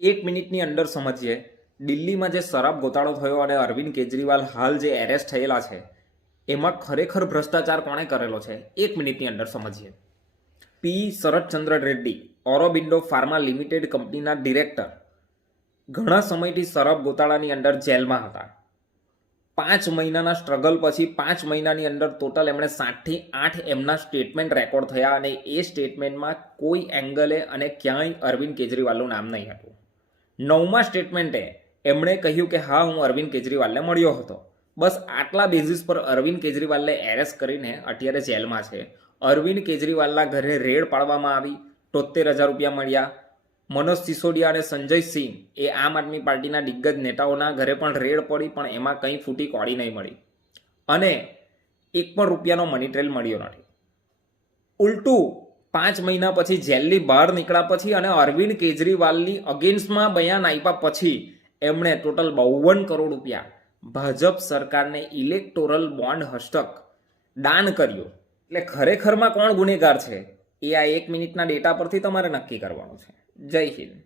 એક મિનિટની અંદર સમજીએ દિલ્હીમાં જે શરાબ ગોટાળો થયો અને અરવિંદ કેજરીવાલ હાલ જે એરેસ્ટ થયેલા છે એમાં ખરેખર ભ્રષ્ટાચાર કોણે કરેલો છે. એક મિનિટની અંદર સમજીએ. પી શરદચંદ્ર રેડ્ડી, ઓરોબિંદો ફાર્મા લિમિટેડ કંપનીના ડિરેક્ટર, ઘણા સમયથી શરાબ ગોટાળાની અંદર જેલમાં હતા. 5 મહિનાના સ્ટ્રગલ પછી 5 મહિનાની અંદર ટોટલ એમણે 7થી 8 એમના સ્ટેટમેન્ટ રેકોર્ડ થયા અને એ સ્ટેટમેન્ટમાં કોઈ એંગલે અને ક્યાંય અરવિંદ કેજરીવાલનું નામ નહીં હતું. 9મા સ્ટેટમેન્ટે એમણે કહ્યું કે હા, હું અરવિંદ કેજરીવાલને મળ્યો હતો. બસ આટલા બેઝિસ પર અરવિંદ કેજરીવાલને એરેસ્ટ કરીને અત્યારે જેલમાં છે. અરવિંદ કેજરીવાલના ઘરે રેડ પાડવામાં આવી, 73,000 રૂપિયા મળ્યા. મનોજ સિસોદિયા અને સંજય સિંહ એ આમ આદમી પાર્ટીના દિગ્ગજ નેતાઓના ઘરે પણ રેડ પડી, પણ એમાં કંઈ ફૂટી કોડી નહીં મળી અને 1 પણ રૂપિયાનો મની ટ્રેલ મળ્યો નથી. ઉલટું 5 મહિના પછી જેલની બહાર નીકળ્યા પછી અને અરવિંદ કેજરીવાલની અગેન્સ્ટમાં બયાન આપ્યા પછી એમણે ટોટલ 52 કરોડ રૂપિયા ભાજપ સરકારને ઇલેક્ટોરલ બોન્ડ હસ્તક દાન કર્યું. એટલે ખરેખરમાં કોણ ગુનેગાર છે એ આ 1 મિનિટના ડેટા પરથી તમારે નક્કી કરવાનું છે. જય હિન્દ.